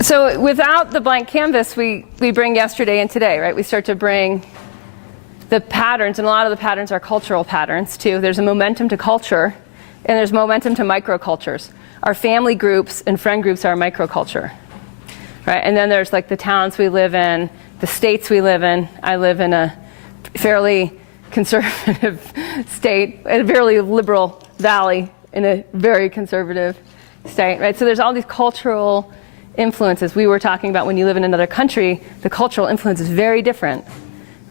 So without the blank canvas, we bring yesterday and today, right? We start to bring the patterns, and a lot of the patterns are cultural patterns too. There's a momentum to culture, and there's momentum to microcultures. Our family groups and friend groups are microculture, right? And then there's like the towns we live in, the states we live in. I live in a fairly conservative state, a fairly liberal valley in a very conservative state, right? So there's all these cultural influences. We were talking about when you live in another country, the cultural influence is very different,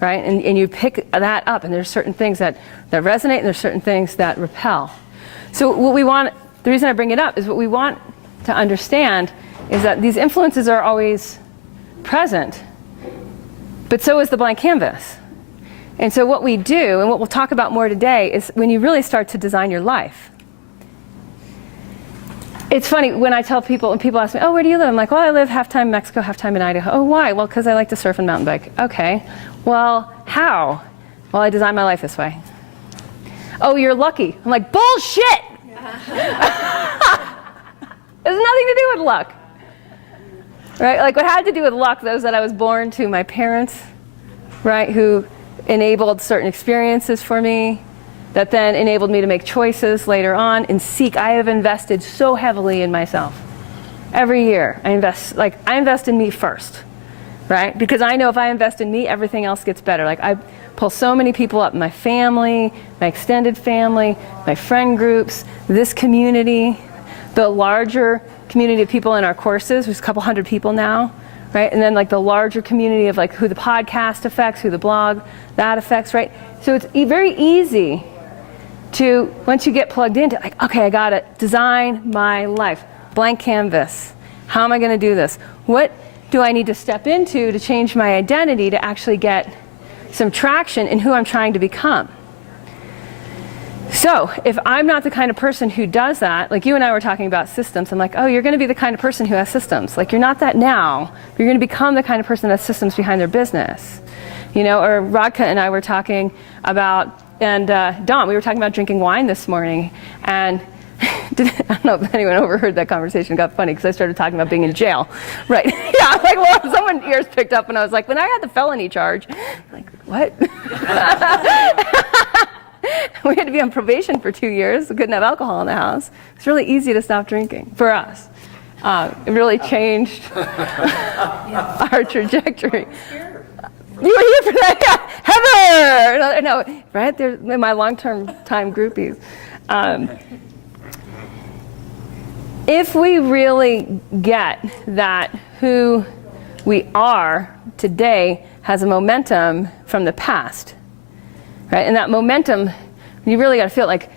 right? And you pick that up, and there's certain things that resonate, and there's certain things that repel. So what we want, the reason I bring it up is what we want to understand is that these influences are always present, but so is the blank canvas. And so what we do, and what we'll talk about more today, is when you really start to design your life. It's funny, when I tell people, and people ask me, oh, where do you live? I'm like, well, I live half-time in Mexico, half-time in Idaho. Oh, why? Well, because I like to surf and mountain bike. Okay. Well, how? Well, I design my life this way. Oh, you're lucky. I'm like, bullshit! There's nothing to do with luck. Right? Like, what had to do with luck, those that I was born to my parents, right, who enabled certain experiences for me, that then enabled me to make choices later on and seek. I have invested so heavily in myself. Every year, I invest in me first, right? Because I know if I invest in me, everything else gets better. Like, I pull so many people up, my family, my extended family, my friend groups, this community, the larger community of people in our courses. There's a couple hundred people now, right? And then like the larger community of like who the podcast affects, who the blog, that affects, right? So it's very easy to, once you get plugged into, like, okay, I gotta design my life. Blank canvas. How am I gonna do this? What do I need to step into to change my identity to actually get some traction in who I'm trying to become? So if I'm not the kind of person who does that, like you and I were talking about systems, I'm like, oh, you're gonna be the kind of person who has systems. Like, you're not that now, but you're gonna become the kind of person that has systems behind their business. You know, or Radka and I were talking about, and Dom, we were talking about drinking wine this morning, and I don't know if anyone overheard that conversation. It got funny because I started talking about being in jail. Right. Yeah, I'm like, well, someone's ears picked up, and I was like, when I had the felony charge, I'm like, what? We had to be on probation for 2 years. We couldn't have alcohol in the house. It's really easy to stop drinking for us. It really changed our trajectory. You were here for that? Yeah. Heather! No, right? They're my long-term time groupies. If we really get that who we are today has a momentum from the past, right? And that momentum, you really got to feel like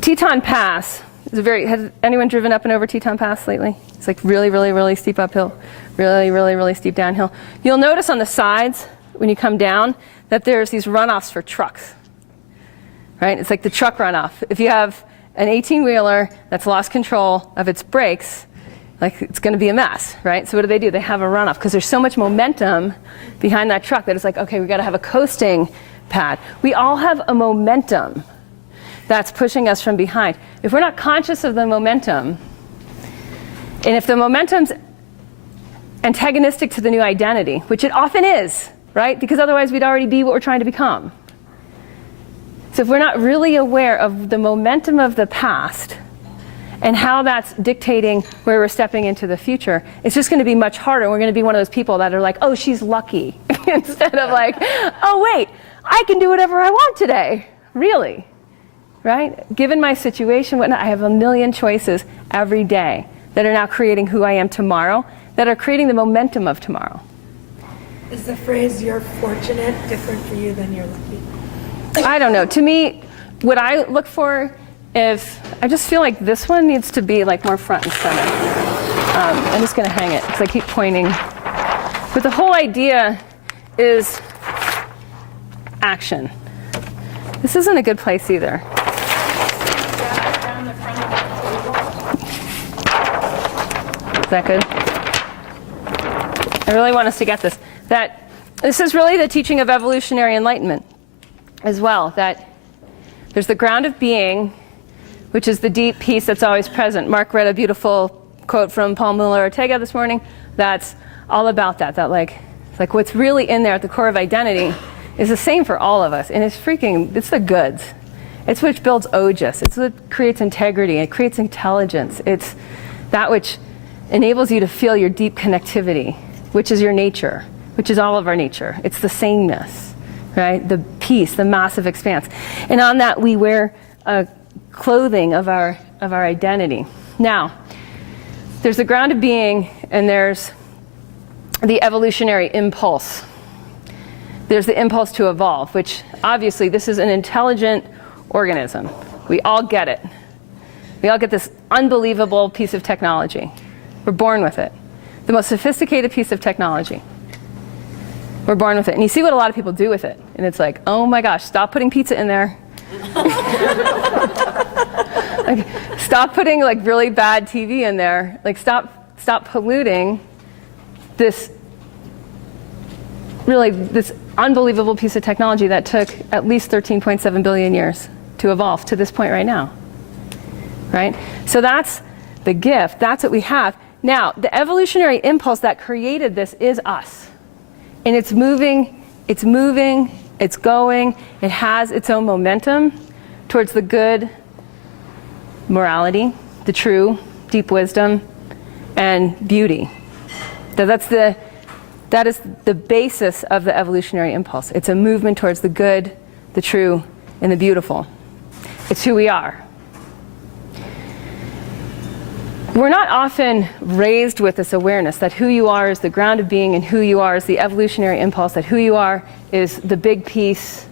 Teton Pass is has anyone driven up and over Teton Pass lately? It's like really, really, really steep uphill, really, really, really steep downhill. You'll notice on the sides when you come down that there's these runoffs for trucks, right? It's like the truck runoff. If you have an 18-wheeler that's lost control of its brakes, like, it's going to be a mess, right? So what do? They have a runoff because there's so much momentum behind that truck that it's like, okay, we got to have a coasting pad. We all have a momentum that's pushing us from behind. If we're not conscious of the momentum, and if the momentum's antagonistic to the new identity, which it often is, right? Because otherwise we'd already be what we're trying to become. So if we're not really aware of the momentum of the past and how that's dictating where we're stepping into the future, it's just going to be much harder. We're going to be one of those people that are like, oh, she's lucky, instead of like, oh, wait, I can do whatever I want today. Really, right? Given my situation, whatnot, I have a million choices every day that are now creating who I am tomorrow, that are creating the momentum of tomorrow. Is the phrase "you're fortunate" different for you than "you're lucky"? I don't know. To me, what I look for, if I just feel like this one needs to be like more front and center. I'm just going to hang it because I keep pointing. But the whole idea is action. This isn't a good place either. Is that good? I really want us to get this. That this is really the teaching of evolutionary enlightenment as well. That there's the ground of being, which is the deep peace that's always present. Mark read a beautiful quote from Paul Muller-Ortega this morning that's all about that like what's really in there at the core of identity is the same for all of us. And it's the goods. It's what builds ojas. It's what creates integrity. It creates intelligence. It's that which enables you to feel your deep connectivity, which is your nature, which is all of our nature. It's the sameness, right? The peace, the massive expanse. And on that, we wear a clothing of our identity. Now, there's the ground of being, and there's the evolutionary impulse. There's the impulse to evolve, which obviously this is an intelligent organism. We all get it. We all get this unbelievable piece of technology. We're born with it. The most sophisticated piece of technology. We're born with it. And you see what a lot of people do with it. And it's like, oh my gosh, stop putting pizza in there. Like, stop putting like really bad TV in there. Like stop polluting this unbelievable piece of technology that took at least 13.7 billion years to evolve to this point right now. Right? So that's the gift. That's what we have. Now, the evolutionary impulse that created this is us. And it's moving, it's going, it has its own momentum towards the good morality, the true, deep wisdom, and beauty. That is the basis of the evolutionary impulse. It's a movement towards the good, the true, and the beautiful. It's who we are. We're not often raised with this awareness that who you are is the ground of being, and who you are is the evolutionary impulse, that who you are is the big piece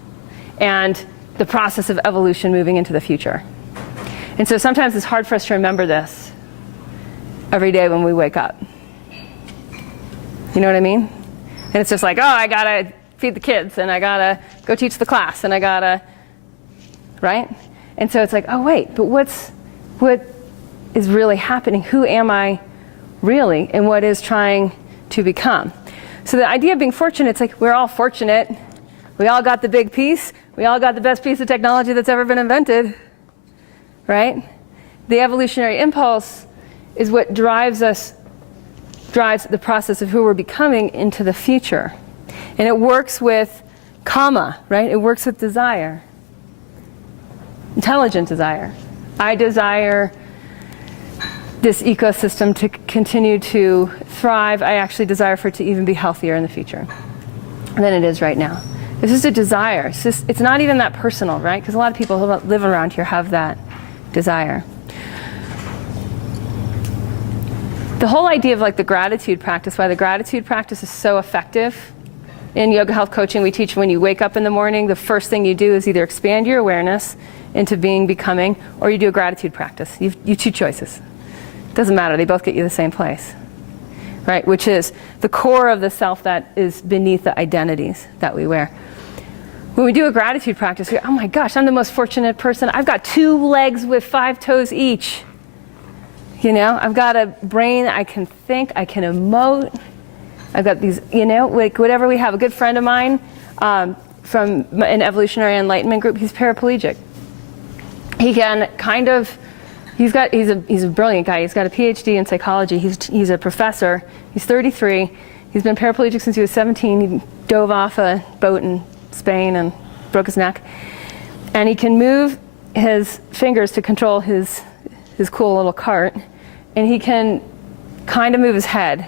and the process of evolution moving into the future. And so sometimes it's hard for us to remember this every day when we wake up. You know what I mean? And it's just like, oh, I gotta feed the kids, and I gotta go teach the class, and I gotta, right? And so it's like, oh wait, but what is really happening? Who am I really, and what is trying to become? So the idea of being fortunate, it's like we're all fortunate. We all got the big piece. We all got the best piece of technology that's ever been invented, right? The evolutionary impulse is what drives the process of who we're becoming into the future. And it works with karma, right? It works with desire. Intelligent desire. I desire this ecosystem to continue to thrive. I actually desire for it to even be healthier in the future than it is right now. It's just a desire. It's not even that personal, right? Because a lot of people who live around here have that desire. The whole idea of like the gratitude practice, why the gratitude practice is so effective. In yoga health coaching, we teach when you wake up in the morning, the first thing you do is either expand your awareness into being, becoming, or you do a gratitude practice. You two choices. Doesn't matter, they both get you the same place, right? Which is the core of the self that is beneath the identities that we wear. When we do a gratitude practice, we go, oh my gosh, I'm the most fortunate person. I've got 2 legs with 5 toes each. You know, I've got a brain, I can think, I can emote. I've got these, like whatever we have. A good friend of mine from an evolutionary enlightenment group, he's paraplegic. He can kind of, he's a brilliant guy. He's got a PhD in psychology. He's a professor. He's 33. He's been paraplegic since he was 17. He dove off a boat in Spain and broke his neck. And he can move his fingers to control his cool little cart, and he can kind of move his head.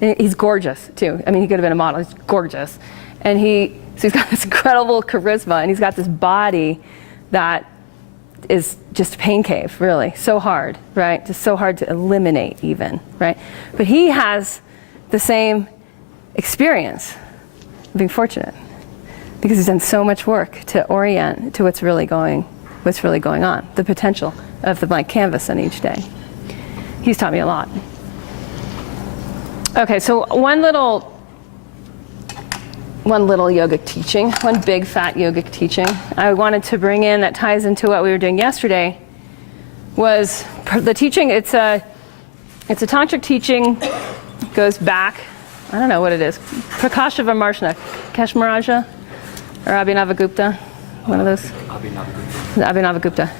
And he's gorgeous too. I mean, he could have been a model. He's gorgeous, and so he's got this incredible charisma, and he's got this body that is just a pain cave, really. So hard, right? Just so hard to eliminate, even, right? But he has the same experience of being fortunate because he's done so much work to orient to what's really going on, the potential of the blank canvas on each day. He's taught me a lot. Okay, so one little yogic teaching, one big fat yogic teaching I wanted to bring in that ties into what we were doing yesterday was the teaching. It's a tantric teaching, goes back, I don't know what it is, Prakasha Vimarsha, Keshmaraja, or Abhinavagupta, one of those. Abhinavagupta.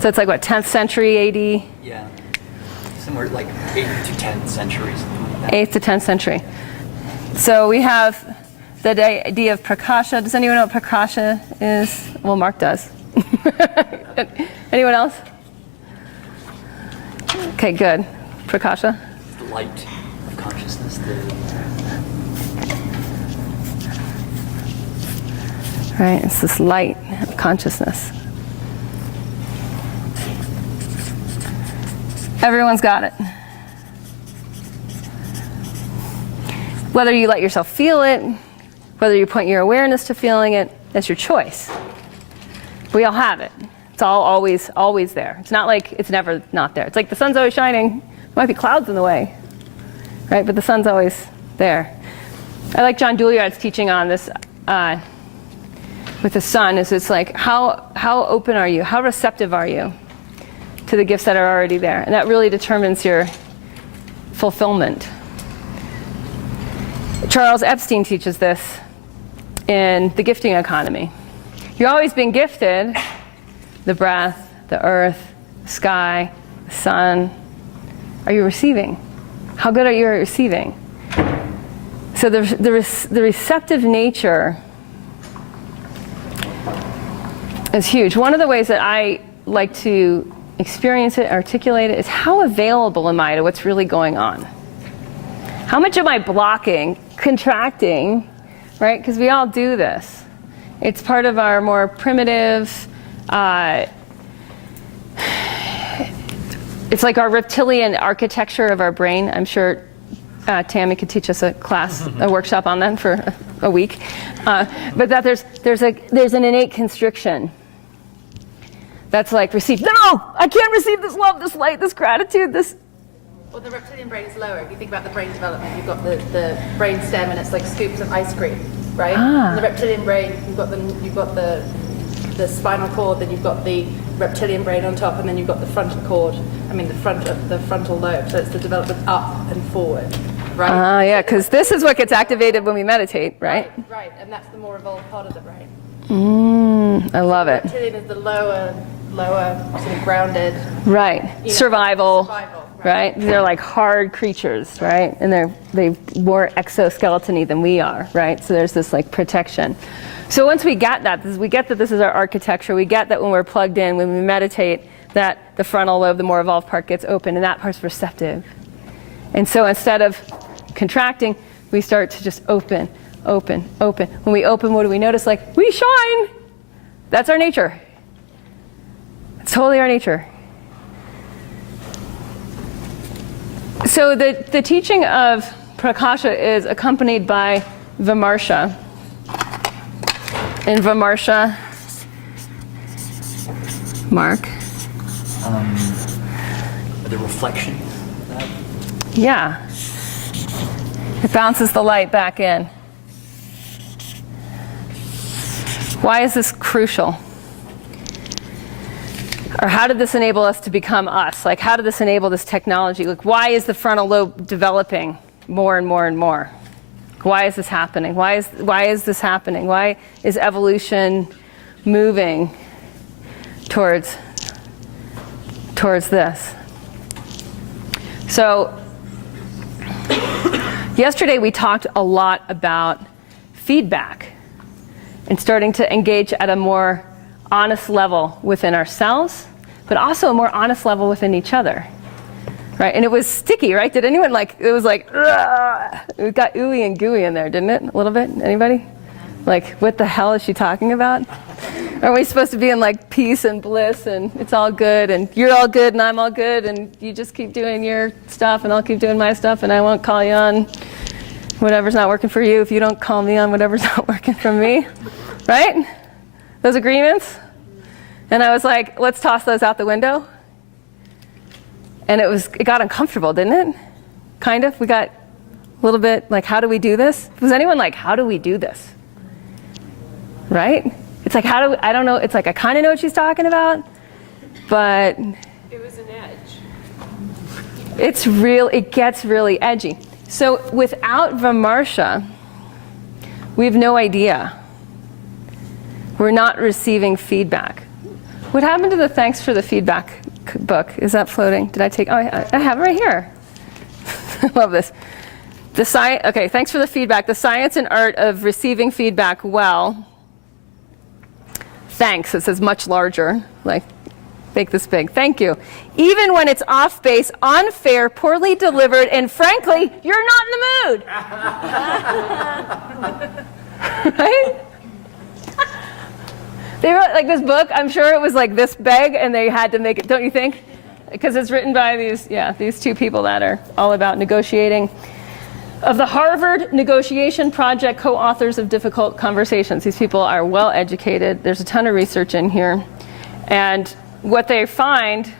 So it's like what, 10th century AD? Yeah. somewhere like 8th to 10th century, something like that. 8th to 10th century. So we have the idea of Prakasha. Does anyone know what Prakasha is? Well, Mark does. Anyone else? Okay, good. Prakasha? The light of consciousness. Right, it's this light of consciousness. Everyone's got it. Whether you let yourself feel it, whether you point your awareness to feeling it, that's your choice. We all have it. It's all always there. It's not like it's never not there. It's like the sun's always shining. There might be clouds in the way, right? But the sun's always there. I like John Douliard's teaching on this with the sun. Is it's like how open are you? How receptive are you to the gifts that are already there? And that really determines your fulfillment. Charles Epstein teaches this in The Gifting Economy. You're always being gifted the breath, the earth, the sky, the sun. Are you receiving? How good are you at receiving? So the receptive nature is huge. One of the ways that I like to experience it, articulate it, is how available am I to what's really going on? How much am I blocking, contracting, right? Because we all do this. It's part of our more primitive, it's like our reptilian architecture of our brain. I'm sure Tammy could teach us a class, a workshop on that for a week. But that there's an innate constriction. That's like receive. No, I can't receive this love, this light, this gratitude, this. Well, the reptilian brain is lower. If you think about the brain development, you've got the brain stem, and it's like scoops of ice cream, right? In the reptilian brain, you've got the spinal cord, then you've got the reptilian brain on top, and then you've got the frontal cord. The frontal lobe. So it's the development up and forward, right? Yeah, because this is what gets activated when we meditate, right? Right, and that's the more evolved part of the brain. I love it. Reptilian is the lower, sort of grounded. Right. Survival. Right. They're like hard creatures, right? And they're more exoskeleton-y than we are, right? So there's this like protection. So once we get that, we get that this is our architecture. We get that when we're plugged in, when we meditate, that the frontal lobe, the more evolved part, gets open, and that part's receptive. And so instead of contracting, we start to just open. When we open, what do we notice? Like, we shine. That's our nature. It's totally our nature. So the teaching of Prakasha is accompanied by Vimarsha. And Vimarsha, Mark? The reflection of that? Yeah. It bounces the light back in. Why is this crucial? Or how did this enable us to become us? Like, how did this enable this technology? Like, why is the frontal lobe developing more and more and more? Why is this happening? Why is this happening? Why is evolution moving towards this? So, yesterday we talked a lot about feedback and starting to engage at a more honest level within ourselves, but also a more honest level within each other, right? And it was sticky, right? Did anyone it was like, it got ooey and gooey in there, didn't it? A little bit? Anybody? Like, what the hell is she talking about? Are we supposed to be in like peace and bliss and it's all good and you're all good and I'm all good and you just keep doing your stuff and I'll keep doing my stuff and I won't call you on whatever's not working for you if you don't call me on whatever's not working for me, right? Those agreements? And I was like, let's toss those out the window. And it got uncomfortable, didn't it? Kind of. We got a little bit like, how do we do this? Was anyone like, how do we do this? Right? It's like, I don't know. It's like, I kind of know what she's talking about, but it was an edge. It gets really edgy. So without Vimarsha, we have no idea. We're not receiving feedback. What happened to the thanks for the feedback book. Is that floating? Did I take? Oh, I have it right here. I love this. Okay, thanks for the feedback. The science and art of receiving feedback well. Thanks. It says much larger. Like, make this big. Thank you. Even when it's off base, unfair, poorly delivered, and frankly, you're not in the mood. Right? They wrote like this book. I'm sure it was like this big, and they had to make it. Don't you think? Because it's written by these two people that are all about negotiating. Of the Harvard Negotiation Project co-authors of Difficult Conversations. These people are well educated. There's a ton of research in here. And what they find,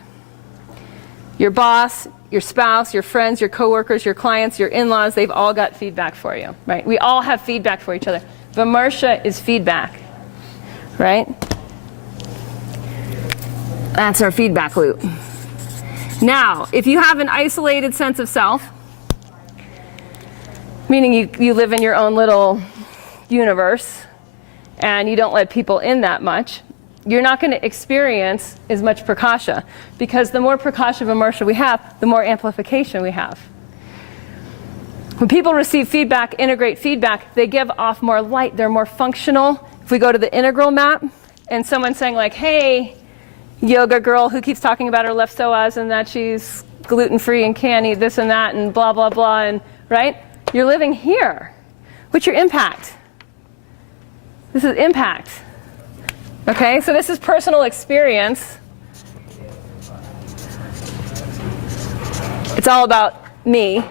your boss, your spouse, your friends, your coworkers, your clients, your in-laws, they've all got feedback for you, right? We all have feedback for each other. Vimarsha is feedback, right? That's our feedback loop. Now, if you have an isolated sense of self, meaning you live in your own little universe and you don't let people in that much, you're not going to experience as much Prakasha, because the more Prakasha Vimarsha we have, the more amplification we have. When people receive feedback, integrate feedback, they give off more light, they're more functional. If we go to the integral map and someone's saying like, hey, yoga girl who keeps talking about her left psoas and that she's gluten-free and can't eat this and that and blah, blah, blah, and right? You're living here. What's your impact? This is impact. Okay, so this is personal experience. It's all about me.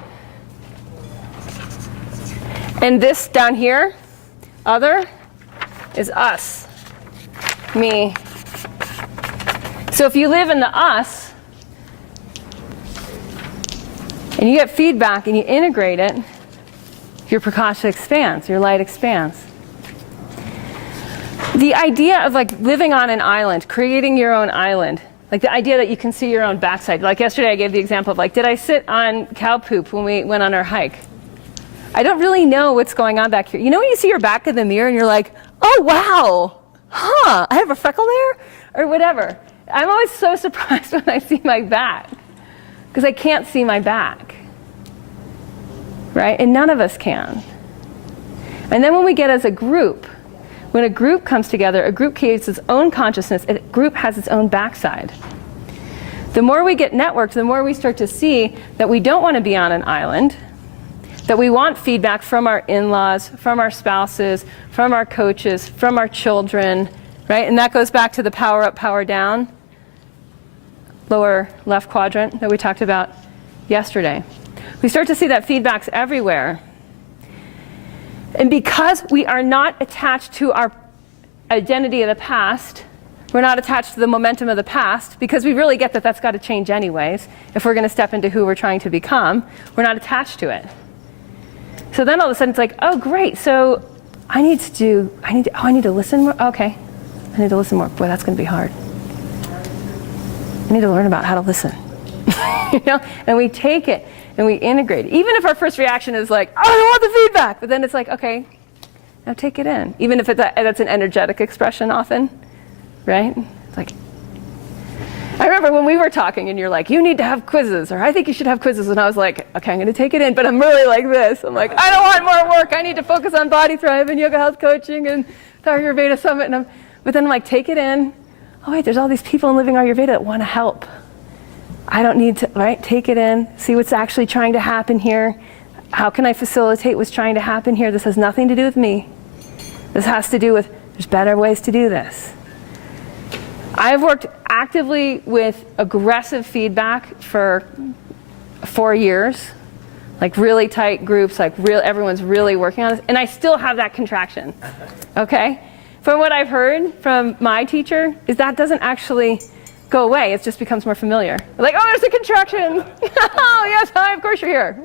And this down here, other, is us, me. So if you live in the us, and you get feedback and you integrate it, your Prakasha expands, your light expands. The idea of like living on an island, creating your own island, like the idea that you can see your own backside. Like yesterday I gave the example of like, did I sit on cow poop when we went on our hike? I don't really know what's going on back here. You know when you see your back in the mirror and you're like, oh wow, huh, I have a freckle there? Or whatever. I'm always so surprised when I see my back, because I can't see my back. Right? And none of us can. And then when we get as a group, when a group comes together, a group creates its own consciousness, a group has its own backside. The more we get networked, the more we start to see that we don't want to be on an island, that we want feedback from our in-laws, from our spouses, from our coaches, from our children, right? And that goes back to the power up, power down, lower left quadrant that we talked about yesterday. We start to see that feedback's everywhere. And because we are not attached to our identity of the past, we're not attached to the momentum of the past, because we really get that that's got to change anyways if we're going to step into who we're trying to become. We're not attached to it. So then all of a sudden it's like, oh great, so I need to listen more. Okay, I need to listen more. Boy, that's going to be hard. I need to learn about how to listen. You know, and we take it and we integrate it. Even if our first reaction is like, oh, I don't want the feedback, but then it's like, okay, now take it in. Even if that's an energetic expression often, right? It's like, I remember when we were talking and you're like, you need to have quizzes, or I think you should have quizzes, and I was like, okay, I'm going to take it in, but I'm really like this. I'm like, I don't want more work. I need to focus on Body Thrive and Yoga Health Coaching and the Ayurveda Summit. But then I'm like, take it in. Oh wait, there's all these people in Living Ayurveda that want to help. I don't need to, right? Take it in, see what's actually trying to happen here. How can I facilitate what's trying to happen here? This has nothing to do with me. This has to do with, there's better ways to do this. I've worked actively with aggressive feedback for 4 years, like really tight groups, like everyone's really working on this, and I still have that contraction, okay? From what I've heard from my teacher, is that doesn't actually go away, it just becomes more familiar. Like, oh, there's a contraction. Oh, yes, hi, of course you're here,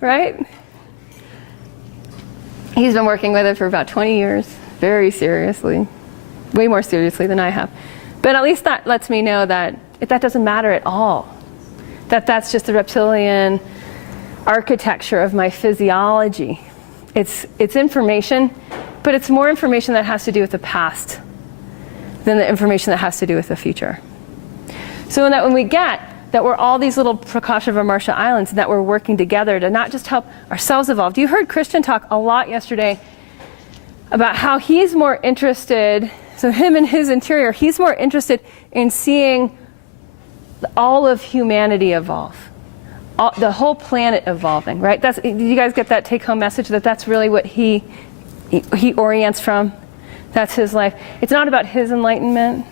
right? He's been working with it for about 20 years, very seriously, way more seriously than I have. But at least that lets me know that that doesn't matter at all. That's just the reptilian architecture of my physiology. It's information, but it's more information that has to do with the past than the information that has to do with the future. So that when we get that we're all these little Prakasha Vimarsha islands and that we're working together to not just help ourselves evolve. You heard Christian talk a lot yesterday about how he's more interested, so him and his interior, he's more interested in seeing all of humanity evolve. The whole planet evolving, right? Did you guys get that take-home message that that's really what he orients from? That's his life. It's not about his enlightenment,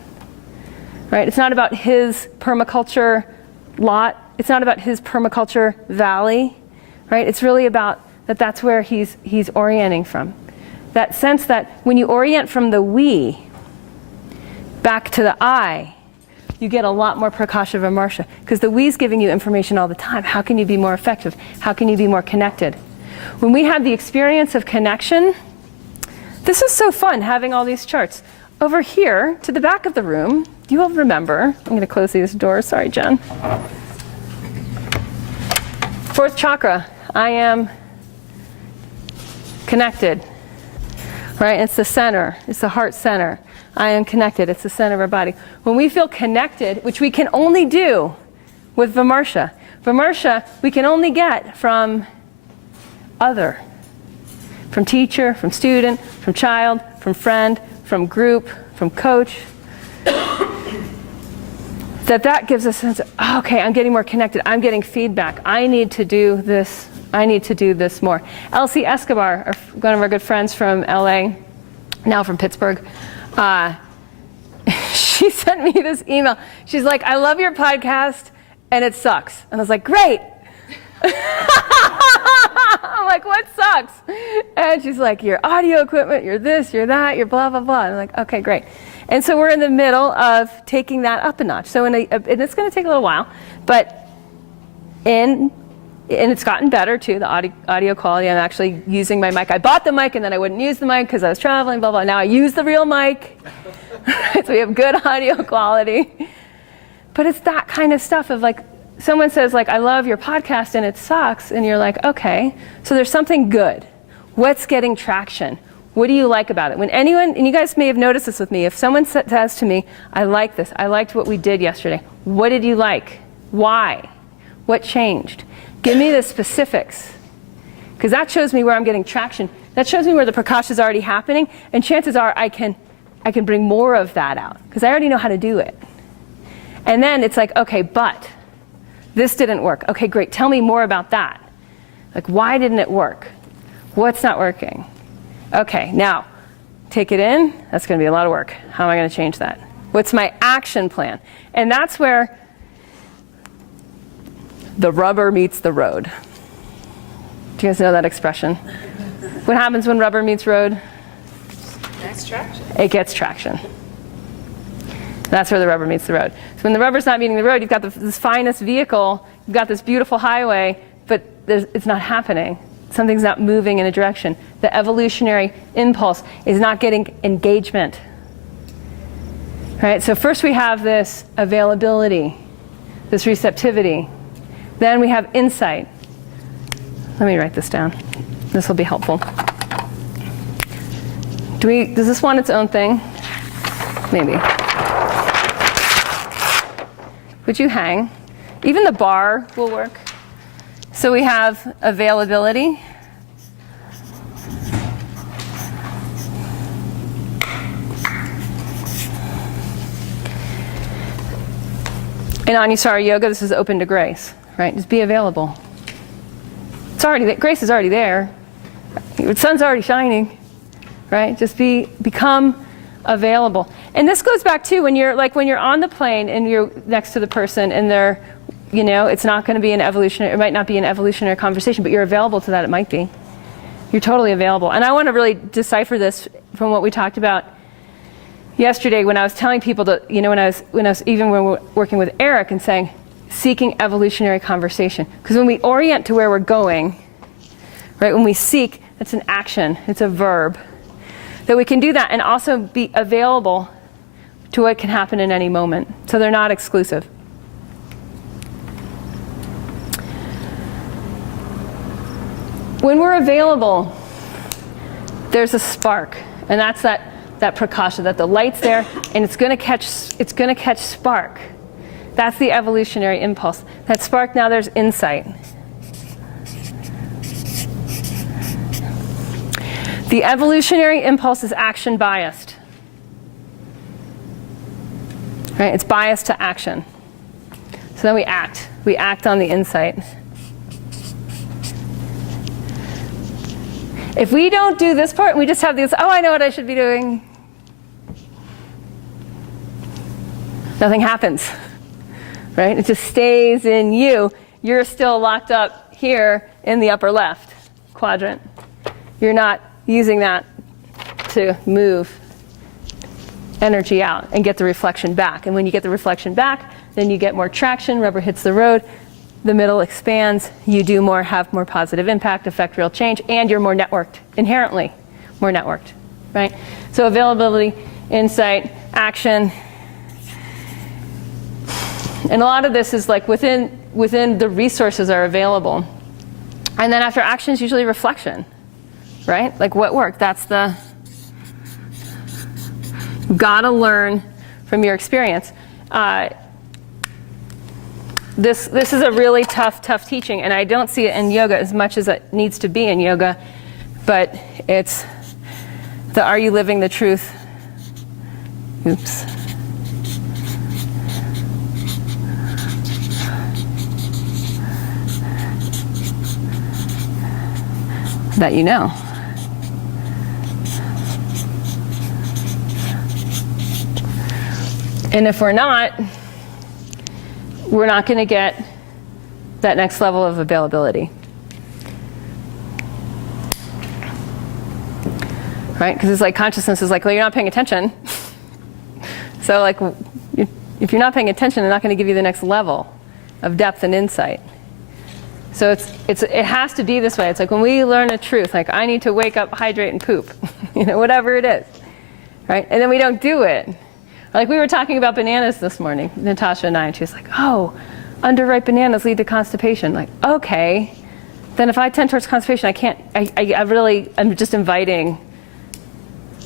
right? It's not about his permaculture lot. It's not about his permaculture valley, right? It's really about that's where he's orienting from. That sense that when you orient from the we back to the I, you get a lot more Prakasha Vimarsha, because the we's giving you information all the time. How can you be more effective? How can you be more connected? When we have the experience of connection, this is so fun having all these charts. Over here, to the back of the room, you will remember, I'm going to close these doors, sorry, Jen. Fourth chakra, I am connected, right? It's the center, it's the heart center. I am connected, it's the center of our body. When we feel connected, which we can only do with Vimarsha. Vimarsha, we can only get from other. From teacher, from student, from child, from friend, from group, from coach. That gives us a sense of, oh, okay, I'm getting more connected. I'm getting feedback. I need to do this. I need to do this more. Elsie Escobar, one of our good friends from LA, now from Pittsburgh, she sent me this email. She's like, I love your podcast, and it sucks. And I was like, great. I'm like, what sucks? And she's like, your audio equipment, your this, your that, your blah, blah, blah. And I'm like, okay, great. And so we're in the middle of taking that up a notch. So and it's going to take a little while, but and it's gotten better too, the audio quality. I'm actually using my mic. I bought the mic and then I wouldn't use the mic because I was traveling, blah, blah. Now I use the real mic. So we have good audio quality. But it's that kind of stuff of like, someone says like, I love your podcast and it sucks. And you're like, okay, so there's something good. What's getting traction? What do you like about it? When anyone, and you guys may have noticed this with me, if someone says to me, I like this, I liked what we did yesterday. What did you like? Why? What changed? Give me the specifics. Because that shows me where I'm getting traction. That shows me where the Prakasha is already happening. And chances are I can bring more of that out. Because I already know how to do it. And then it's like, okay, but this didn't work. Okay, great. Tell me more about that. Like, why didn't it work? What's not working? Okay, now, take it in. That's going to be a lot of work. How am I going to change that? What's my action plan? And that's where the rubber meets the road. Do you guys know that expression? What happens when rubber meets road? Next traction. It gets traction. That's where the rubber meets the road. So when the rubber's not meeting the road, you've got this finest vehicle, you've got this beautiful highway, but it's not happening. Something's not moving in a direction. The evolutionary impulse is not getting engagement. Right? So first we have this availability, this receptivity. Then we have insight. Let me write this down. This will be helpful. Does this want its own thing? Maybe. Would you hang? Even the bar will work. So we have availability. In Anusara Yoga, this is open to grace, right? Just be available. It's already grace is already there. The sun's already shining, right? Just become available. And this goes back to when you're on the plane and you're next to the person and they're, it's not going to be it might not be an evolutionary conversation, but you're available to that. It might be. You're totally available. And I want to really decipher this from what we talked about yesterday when I was telling people that, when I was even when we were working with Eric and saying, seeking evolutionary conversation. Because when we orient to where we're going, right, when we seek, it's an action, it's a verb. That we can do that and also be available to what can happen in any moment. So they're not exclusive. When we're available, there's a spark, and that's that Prakasha, that the light's there, and it's going to catch spark. That's the evolutionary impulse. That spark, now there's insight. The evolutionary impulse is action biased. Right? It's biased to action. So then we act. We act on the insight. If we don't do this part, we just have these, oh, I know what I should be doing. Nothing happens. Right? It just stays in you. You're still locked up here in the upper left quadrant. You're not using that to move energy out and get the reflection back. And when you get the reflection back, then you get more traction, rubber hits the road, the middle expands, you do more, have more positive impact, affect real change, and you're more networked, inherently more networked, right? So availability, insight, action. And a lot of this is like within the resources are available. And then after action is usually reflection, right? Like what worked? That's the gotta learn from your experience. This is a really tough teaching, and I don't see it in yoga as much as it needs to be in yoga, but it's the are you living the truth? Oops. That you know. And if we're not going to get that next level of availability. Right? Because it's like consciousness is like, well, you're not paying attention. So like, if you're not paying attention, they're not going to give you the next level of depth and insight. So it has to be this way. It's like when we learn a truth, like I need to wake up, hydrate, and poop, whatever it is, right? And then we don't do it. Like we were talking about bananas this morning, Natasha and I, and she was like, oh, underripe bananas lead to constipation. Like, okay, then if I tend towards constipation, I'm just inviting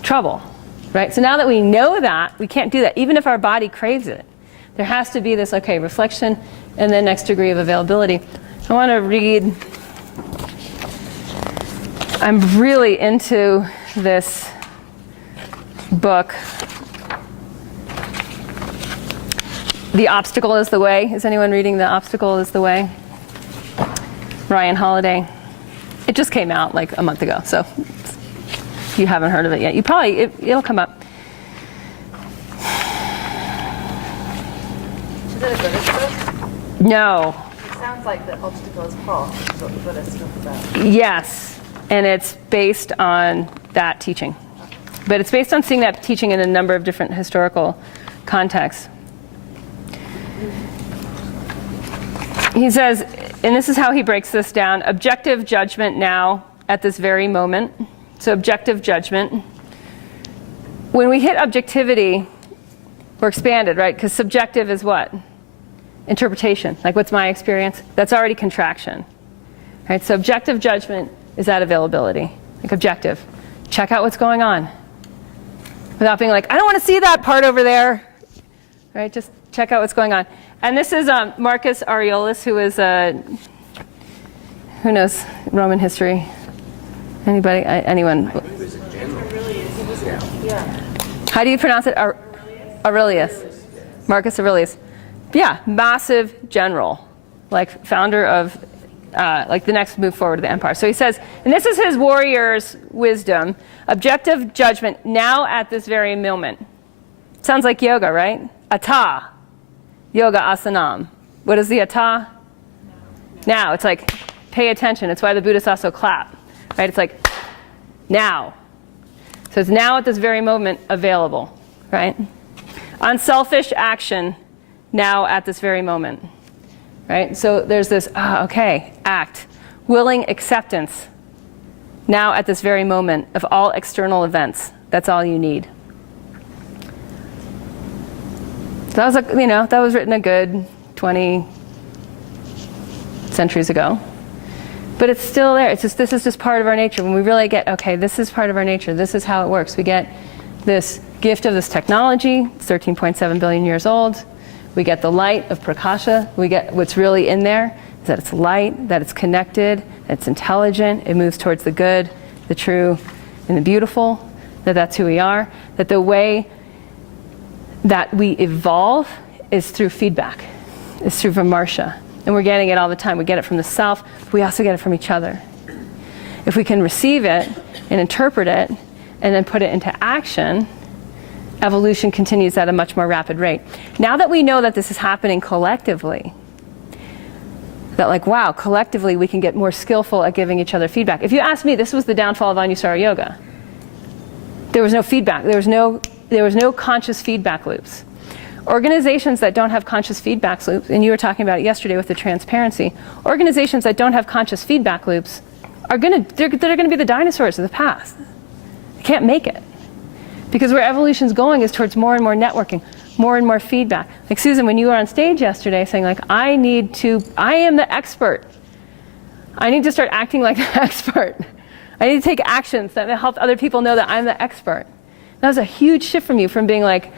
trouble, right? So now that we know that, we can't do that, even if our body craves it. There has to be this, okay, reflection, and then next degree of availability. I want to read, I'm really into this book, The Obstacle is the Way. Is anyone reading The Obstacle is the Way? Ryan Holiday. It just came out like a month ago, so if you haven't heard of it yet, it'll come up. Is it a Buddhist book? No. It sounds like the obstacle is path, is what the Buddhists talk about. Yes, and it's based on that teaching. But it's based on seeing that teaching in a number of different historical contexts. He says, and this is how he breaks this down, objective judgment now at this very moment. So objective judgment. When we hit objectivity, we're expanded, right? Because subjective is what? Interpretation. Like what's my experience? That's already contraction. Right? So objective judgment is that availability. Like objective. Check out what's going on. Without being like, I don't want to see that part over there. Right? Just check out what's going on. And this is Marcus Aurelius, who is who knows Roman history? Anybody? Anyone? How do you pronounce it? Aurelius. Marcus Aurelius. Yeah, massive general, like founder of like the next move forward of the empire. So he says, and this is his warrior's wisdom, objective judgment now at this very moment. Sounds like yoga, right? Ata. Yoga asanam. What is the ata? Now. It's like, pay attention. It's why the Buddhists also clap. Right? It's like, now. So it's now at this very moment available. Right? Unselfish action now at this very moment. Right? So there's this, okay, act. Willing acceptance now at this very moment of all external events. That's all you need. That was, that was written a good 20 centuries ago. But it's still there. It's just, this is just part of our nature. When we really get, okay, this is part of our nature. This is how it works. We get this gift of this technology. It's 13.7 billion years old. We get the light of Prakasha. We get what's really in there is that it's light, that it's connected, that it's intelligent, it moves towards the good, the true, and the beautiful, that that's who we are, that the way that we evolve is through feedback, is through Vimarsha. And we're getting it all the time. We get it from the self, but we also get it from each other. If we can receive it and interpret it and then put it into action, evolution continues at a much more rapid rate. Now that we know that this is happening collectively, that like, wow, collectively we can get more skillful at giving each other feedback. If you ask me, this was the downfall of Anusara Yoga. There was no feedback. There was no conscious feedback loops. Organizations that don't have conscious feedback loops, and you were talking about it yesterday with the transparency, organizations that don't have conscious feedback loops are they're gonna be the dinosaurs of the past. They can't make it. Because where evolution's going is towards more and more networking, more and more feedback. Like Susan, when you were on stage yesterday saying like, I am the expert. I need to start acting like the expert. I need to take actions that help other people know that I'm the expert. That was a huge shift from you, from being like,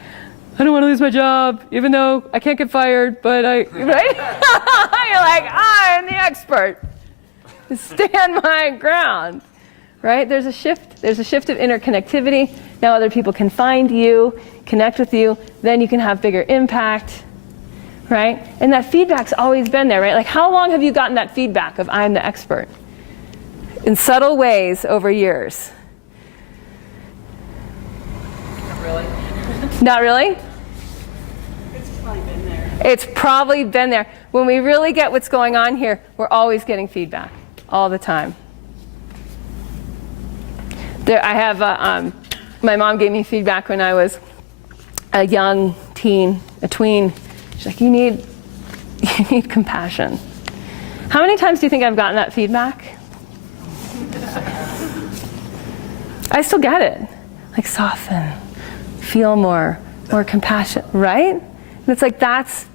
I don't want to lose my job, even though I can't get fired, but right? You're like, I'm the expert. Stand my ground, right? There's a shift of interconnectivity. Now other people can find you, connect with you, then you can have bigger impact, right? And that feedback's always been there, right? Like how long have you gotten that feedback of I'm the expert? In subtle ways over years. Not really. Not really? It's probably been there. It's probably been there. When we really get what's going on here, we're always getting feedback, all the time. I have, my mom gave me feedback when I was a young teen, a tween. She's like, you need compassion. How many times do you think I've gotten that feedback? I still get it. Like soften, feel more compassion, right? And it's like that's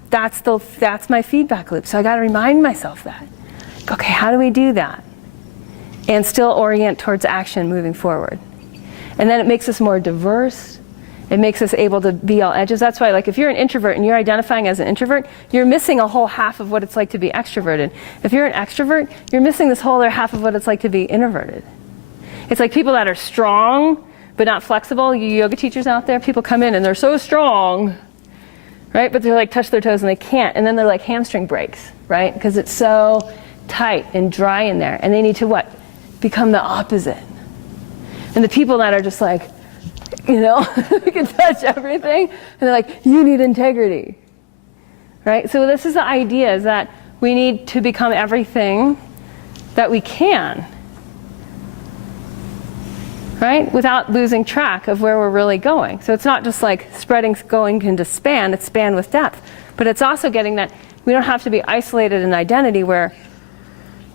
my feedback loop. So I got to remind myself that. Okay, how do we do that? And still orient towards action moving forward. And then it makes us more diverse. It makes us able to be all edges. That's why, like, if you're an introvert and you're identifying as an introvert, you're missing a whole half of what it's like to be extroverted. If you're an extrovert, you're missing this whole other half of what it's like to be introverted. It's like people that are strong but not flexible. You yoga teachers out there, people come in and they're so strong, right? But they're like touch their toes and they can't. And then they're like hamstring breaks, right? Because it's so tight and dry in there. And they need to what? Become the opposite. And the people that are just like, you know, they can touch everything. And they're like, you need integrity, right? So this is the idea, is that we need to become everything that we can, right? Without losing track of where we're really going. So it's not just like spreading, going into span, it's span with depth. But it's also getting that we don't have to be isolated in identity where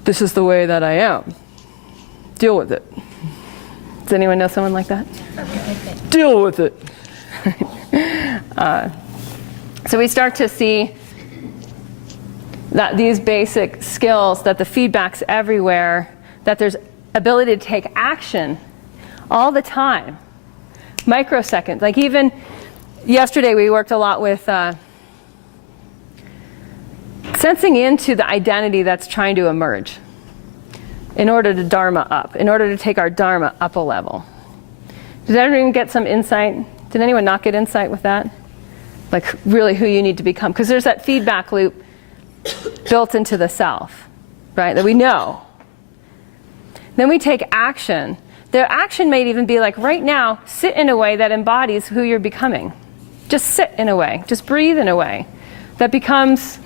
this is the way that I am. Deal with it. Does anyone know someone like that? Deal with it. So we start to see that these basic skills, that the feedback's everywhere, that there's ability to take action all the time, microseconds. Like even yesterday we worked a lot with sensing into the identity that's trying to emerge in order to dharma up, in order to take our dharma up a level. Did everyone get some insight? Did anyone not get insight with that? Like really who you need to become? Because there's that feedback loop built into the self, right? That we know. Then we take action. The action may even be like, right now, sit in a way that embodies who you're becoming. Just sit in a way. Just breathe in a way that becomes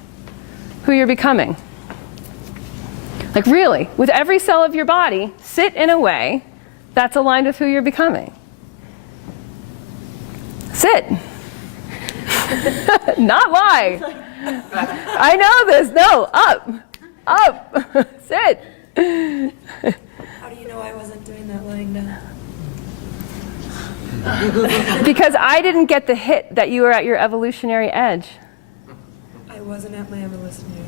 who you're becoming. Like really, with every cell of your body, sit in a way that's aligned with who you're becoming. Sit. Not lie. I know this. No, up. Sit. How do you know I wasn't doing that lying down? Because I didn't get the hit that you were at your evolutionary edge. I wasn't at my evolutionary edge.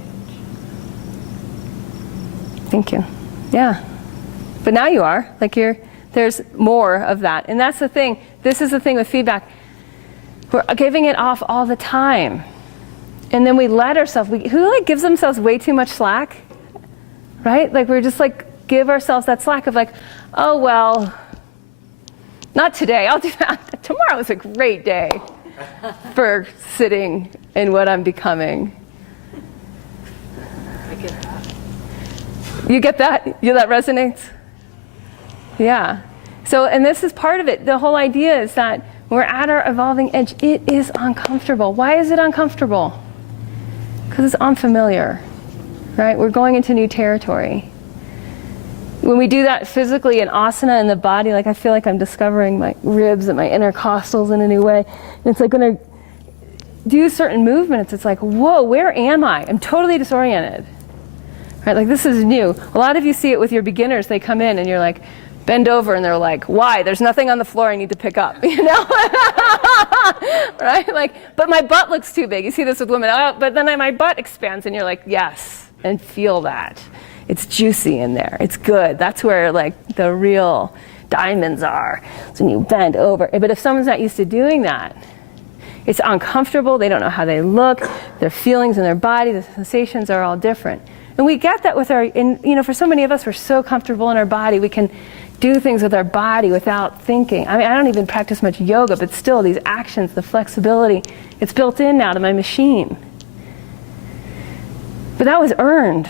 Thank you. Yeah. But now you are. Like there's more of that. And that's the thing. This is the thing with feedback. We're giving it off all the time. And then we let ourselves, who like gives themselves way too much slack? Right? Like we're just like, give ourselves that slack of like, oh, well, not today, I'll do that. Tomorrow is a great day for sitting in what I'm becoming. I get that. You get that? That resonates? Yeah. So, and this is part of it. The whole idea is that when we're at our evolving edge, it is uncomfortable. Why is it uncomfortable? Because it's unfamiliar, right? We're going into new territory. When we do that physically in asana in the body, like I feel like I'm discovering my ribs and my intercostals in a new way. And it's like when I do certain movements, it's like, whoa, where am I? I'm totally disoriented. Right? Like this is new. A lot of you see it with your beginners. They come in and you're like, bend over, and they're like, why? There's nothing on the floor I need to pick up, you know? Right? Like, but my butt looks too big. You see this with women. Oh, but then my butt expands, and you're like, yes, and feel that. It's juicy in there. It's good. That's where like the real diamonds are. So when you bend over. But if someone's not used to doing that, it's uncomfortable. They don't know how they look. Their feelings in their body, the sensations are all different. And we get that with for so many of us, we're so comfortable in our body. We can do things with our body without thinking. I mean, I don't even practice much yoga, but still these actions, the flexibility, it's built in now to my machine. But that was earned,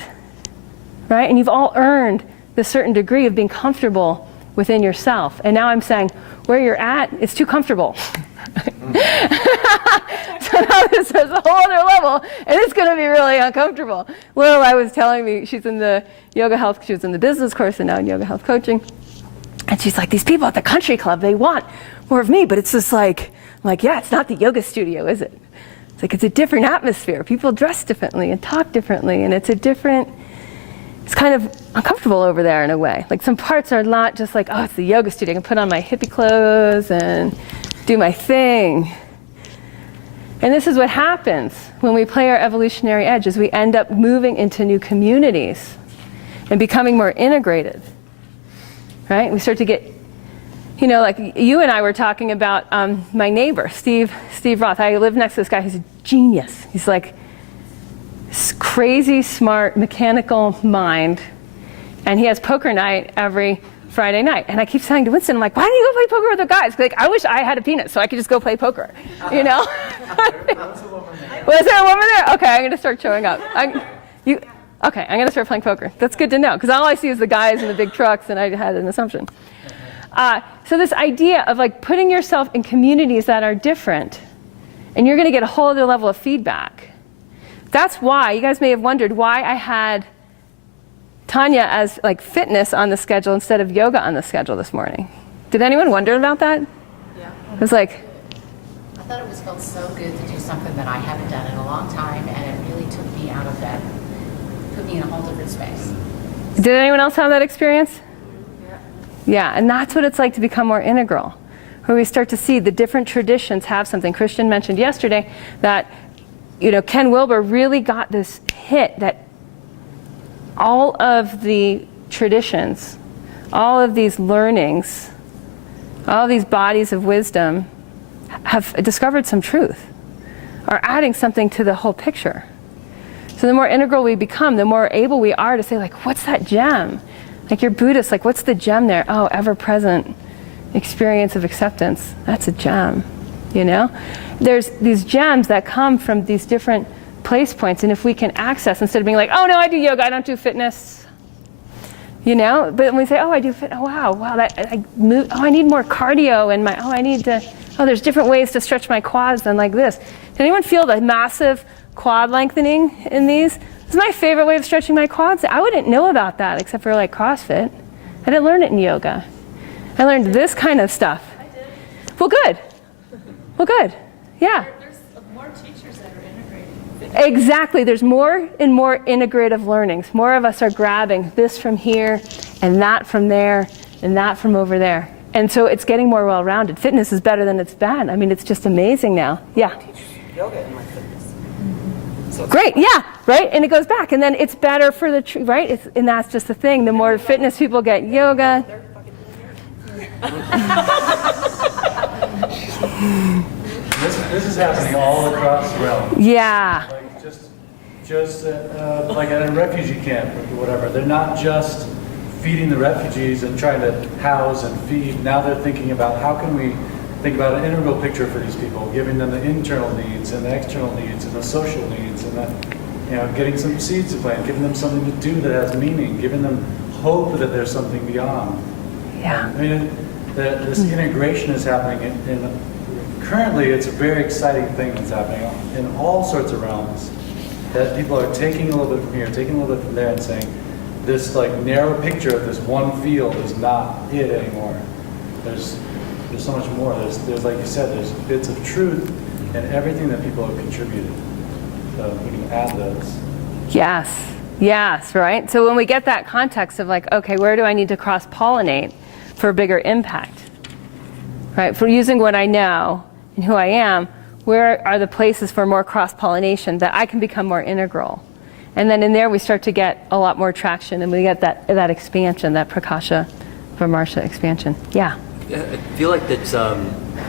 right? And you've all earned this certain degree of being comfortable within yourself. And now I'm saying, where you're at, it's too comfortable. So now there's a whole other level, and it's going to be really uncomfortable. Lil was telling me, she's in the yoga health, she was in the business course and now in yoga health coaching. And she's like, these people at the country club, they want more of me, but it's just like, yeah, it's not the yoga studio, is it? It's like, it's a different atmosphere. People dress differently and talk differently, and it's kind of uncomfortable over there in a way. Like some parts are not just like, oh, it's the yoga studio. I can put on my hippie clothes and do my thing. And this is what happens when we play our evolutionary edge, is we end up moving into new communities and becoming more integrated, right? We start to get, like you and I were talking about my neighbor, Steve Roth. I live next to this guy who's a genius. He's like this crazy, smart, mechanical mind. And he has poker night every Friday night. And I keep saying to Winston, I'm like, why don't you go play poker with the guys? Like, I wish I had a penis so I could just go play poker, Was there a woman there? Okay, I'm going to start showing up. I'm going to start playing poker. That's good to know, because all I see is the guys in the big trucks, and I had an assumption. So this idea of like putting yourself in communities that are different, and you're going to get a whole other level of feedback. That's why, you guys may have wondered why I had Tanya as like fitness on the schedule instead of yoga on the schedule this morning. Did anyone wonder about that? Yeah. It was like, I thought it felt so good to do something that I haven't done in a long time, and it really took me out of that, put me in a whole different space. did anyone else have that experience? Yeah, and that's what it's like to become more integral, where we start to see the different traditions have something. Christian mentioned yesterday that, Ken Wilber really got this hit that all of the traditions, all of these learnings, all of these bodies of wisdom have discovered some truth, are adding something to the whole picture. So the more integral we become, the more able we are to say, like, what's that gem? Like you're Buddhist, like what's the gem there? Oh, ever-present experience of acceptance. That's a gem, There's these gems that come from these different place points, and if we can access, instead of being like, oh no, I do yoga, I don't do fitness, but when we say, oh, I do fit, wow, that I move, I need more cardio, and there's different ways to stretch my quads than like this. Did anyone feel the massive quad lengthening in these? This is my favorite way of stretching my quads. I wouldn't know about that except for like CrossFit. I didn't learn it in yoga. I learned this kind of stuff. I did. Well, good. Yeah. There's more teachers that are integrating. Exactly. There's more and more integrative learnings. More of us are grabbing this from here and that from there and that from over there. And so it's getting more well-rounded. Fitness is better than it's bad. I mean, it's just amazing now. Yeah. Yoga in my fitness. So Great. Yeah. Right. And it goes back. And then it's better for the right. And that's just the thing. The more fitness people get yoga. This is happening all across the realm. Yeah. just like at a refugee camp or whatever. They're not just feeding the refugees and trying to house and feed. Now they're thinking about how can we think about an integral picture for these people, giving them the internal needs and the external needs and the social needs, and then getting some seeds to plant, giving them something to do that has meaning, giving them hope that there's something beyond. Yeah. I mean, this integration is happening, and currently it's a very exciting thing that's happening in all sorts of realms. That people are taking a little bit from here, taking a little bit from there, and saying this like narrow picture of this one field is not it anymore. There's so much more. There's like you said, there's bits of truth in everything that people have contributed. So we can add those. Yes, right? So when we get that context of like, okay, where do I need to cross-pollinate for a bigger impact? Right? For using what I know and who I am, where are the places for more cross-pollination that I can become more integral? And then in there we start to get a lot more traction, and we get that expansion, that Prakasha Vimarsha expansion. Yeah. I feel like that's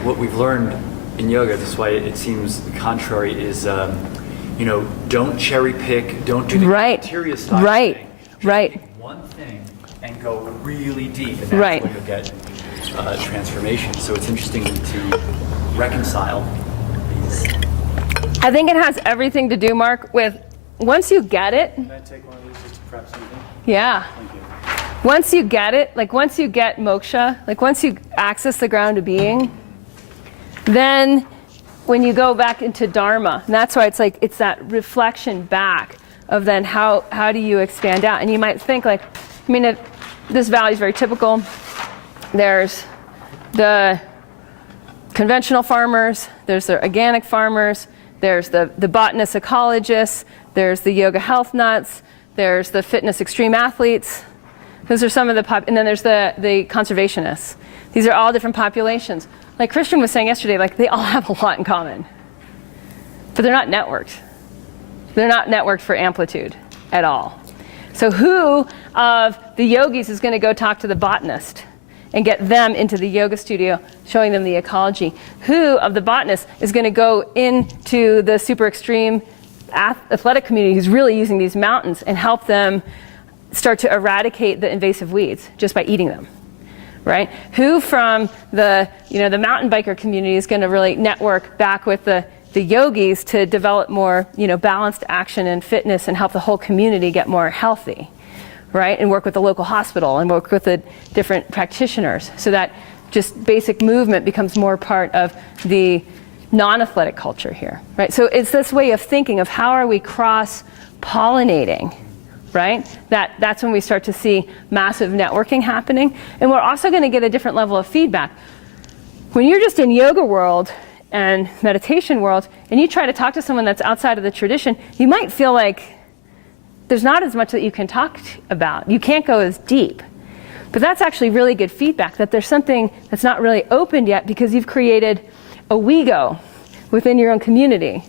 what we've learned in yoga. That's why it seems contrary is, don't cherry pick, don't do the criteria style thing. Right. Pick one thing and go really deep, and that's where you'll get transformation. So it's interesting to reconcile these. I think it has everything to do, Mark, with once you get it. Can I take one of these just to prep something? Yeah. Thank you. Once you get it, like once you get moksha, like once you access the ground of being, then when you go back into dharma, and that's why it's like it's that reflection back of then how do you expand out? And you might think like, I mean, this valley is very typical. There's the conventional farmers, there's the organic farmers, there's the botanist ecologists, there's the yoga health nuts, there's the fitness extreme athletes. Those are some of the and then there's the conservationists. These are all different populations. Like Christian was saying yesterday, like they all have a lot in common, but they're not networked. They're not networked for amplitude at all. So who of the yogis is going to go talk to the botanist and get them into the yoga studio, showing them the ecology? Who of the botanists is going to go into the super extreme athletic community who's really using these mountains and help them start to eradicate the invasive weeds just by eating them, right? Who from the mountain biker community is going to really network back with the yogis to develop more balanced action and fitness and help the whole community get more healthy, right? And work with the local hospital and work with the different practitioners so that just basic movement becomes more part of the non-athletic culture here, right? So it's this way of thinking of how are we cross-pollinating, right? That's when we start to see massive networking happening. And we're also going to get a different level of feedback. When you're just in yoga world and meditation world, and you try to talk to someone that's outside of the tradition, you might feel like there's not as much that you can talk about. You can't go as deep. But that's actually really good feedback, that there's something that's not really opened yet because you've created a we-go within your own community,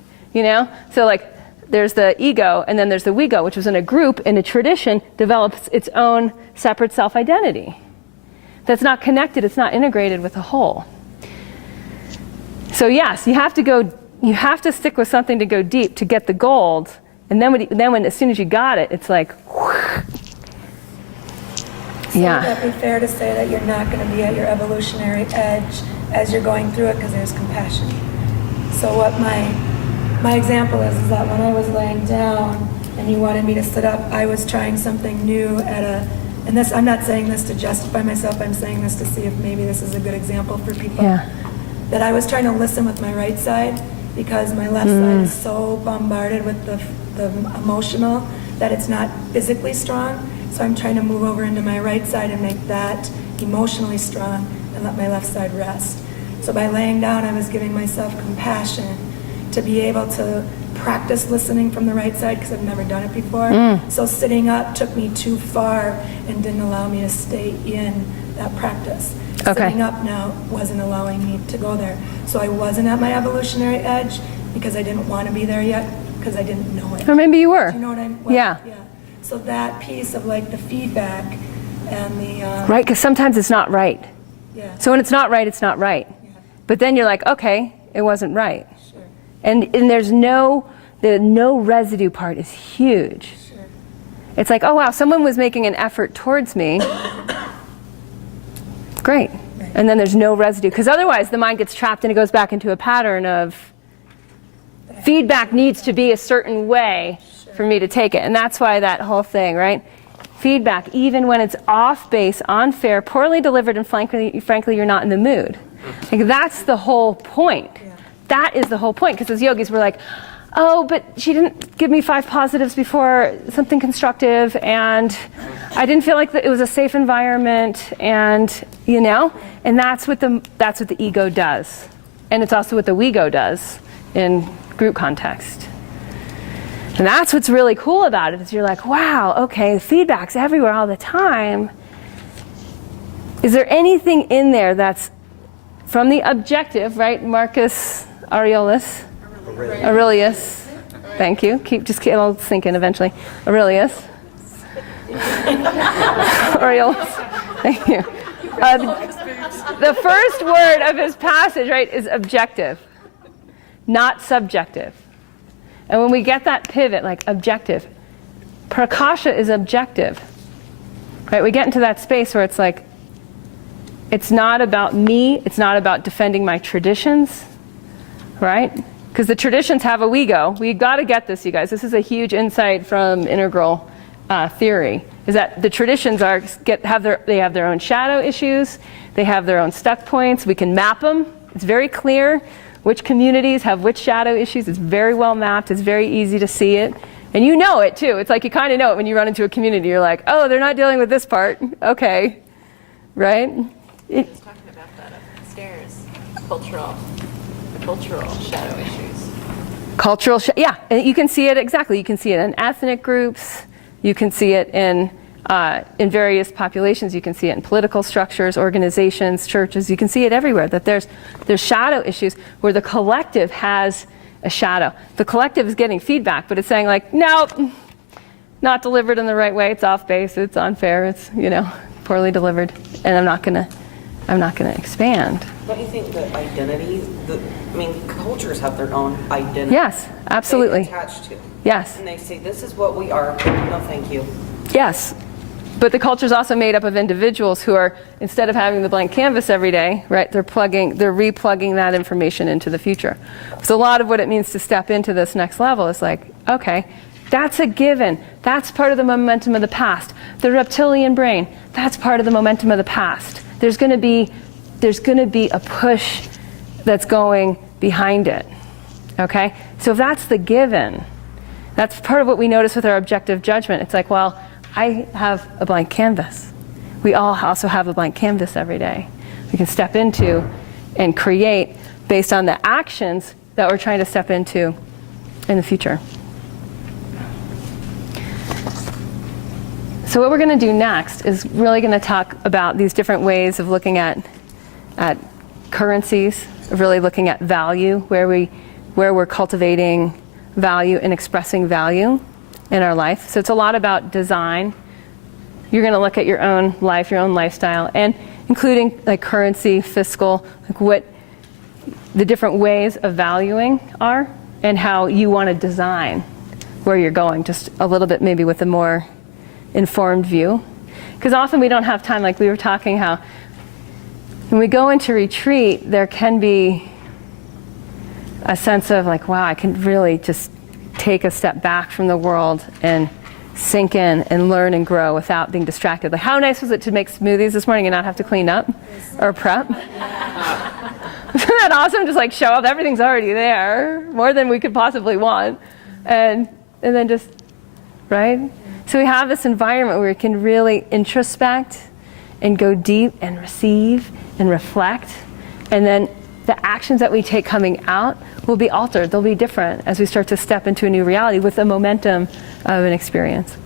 So like, there's the ego, and then there's the we-go, which was in a group, in a tradition, develops its own separate self-identity. That's not connected, it's not integrated with the whole. So yes, you have to stick with something to go deep to get the gold, and then as soon as you got it, it's like, So would that be fair to say that you're not going to be at your evolutionary edge as you're going through it because there's compassion? So what my example is that when I was laying down and you wanted me to sit up, I was trying something new and this, I'm not saying this to justify myself, I'm saying this to see if maybe this is a good example for people. Yeah. That I was trying to listen with my right side because my left side is so bombarded with the emotional that it's not physically strong. So I'm trying to move over into my right side and make that emotionally strong and let my left side rest. So by laying down, I was giving myself compassion to be able to practice listening from the right side because I've never done it before. So sitting up took me too far and didn't allow me to stay in that practice. Okay. Sitting up now wasn't allowing me to go there. So I wasn't at my evolutionary edge because I didn't want to be there yet because I didn't know it. Or maybe you were. Do you know what I'm? Yeah. So that piece of like the feedback and the Right, because sometimes it's not right. Yeah. So when it's not right, it's not right. Yeah. But then you're like, okay, it wasn't right. Sure. And there's no the no residue part is huge. Sure. It's like, oh wow, someone was making an effort towards me. Great. Right. And then there's no residue. Because otherwise the mind gets trapped and it goes back into a pattern of feedback needs to be a certain way for me to take it. And that's why that whole thing, right? Feedback, even when it's off base, unfair, poorly delivered, and frankly you're not in the mood. Like, that's the whole point. Yeah. That is the whole point. Because as yogis, we're like, oh, but she didn't give me 5 positives before something constructive, and I didn't feel like it was a safe environment, and and that's what the ego does, and it's also what the we-go does in group context. And that's what's really cool about it, is you're like, wow, okay, feedback's everywhere all the time. Is there anything in there that's from the objective, right? Marcus Aurelius. Thank you. It'll sink in eventually. Aurelius. Aurelius. Thank you. The first word of his passage, right, is objective, not subjective. And when we get that pivot, like objective, Prakasha is objective, right? We get into that space where it's like, it's not about me, it's not about defending my traditions, right? Because the traditions have a we-go. We got to get this, you guys. This is a huge insight from integral theory, is that the traditions have their own shadow issues, they have their own stuck points, we can map them, it's very clear. Which communities have which shadow issues? It's very well mapped. It's very easy to see it. And you know it, too. It's like you kind of know it when you run into a community. You're like, oh, they're not dealing with this part. Okay. Right? I was talking about that upstairs. Cultural shadow issues. Yeah. And you can see it, exactly. You can see it in ethnic groups. You can see it in various populations. You can see it in political structures, organizations, churches. You can see it everywhere, that there's shadow issues where the collective has a shadow. The collective is getting feedback, but it's saying like, no, not delivered in the right way. It's off base. It's unfair. It's, poorly delivered. And I'm not gonna expand. Don't you think that identity, cultures have their own identity? Yes, absolutely. They attach to. Yes. And they say, this is what we are. No, thank you. Yes. But the culture is also made up of individuals who are, instead of having the blank canvas every day, right, they're replugging that information into the future. So a lot of what it means to step into this next level is like, okay, that's a given. That's part of the momentum of the past. The reptilian brain, that's part of the momentum of the past. There's going to be a push that's going behind it. Okay? So if that's the given, that's part of what we notice with our objective judgment. It's like, well, I have a blank canvas. We all also have a blank canvas every day. We can step into and create based on the actions that we're trying to step into in the future. So what we're going to do next is really going to talk about these different ways of looking at currencies, of really looking at value, where we're cultivating value and expressing value in our life. So it's a lot about design. You're going to look at your own life, your own lifestyle, and including like currency, fiscal, like what the different ways of valuing are and how you want to design where you're going, just a little bit maybe with a more informed view. Because often we don't have time, like we were talking how when we go into retreat, there can be a sense of like, wow, I can really just take a step back from the world and sink in and learn and grow without being distracted. Like, how nice was it to make smoothies this morning and not have to clean up or prep? Isn't that awesome? Just like show up, everything's already there, more than we could possibly want. And then just, right? So we have this environment where we can really introspect and go deep and receive and reflect. And then the actions that we take coming out will be altered. They'll be different as we start to step into a new reality with the momentum of an experience.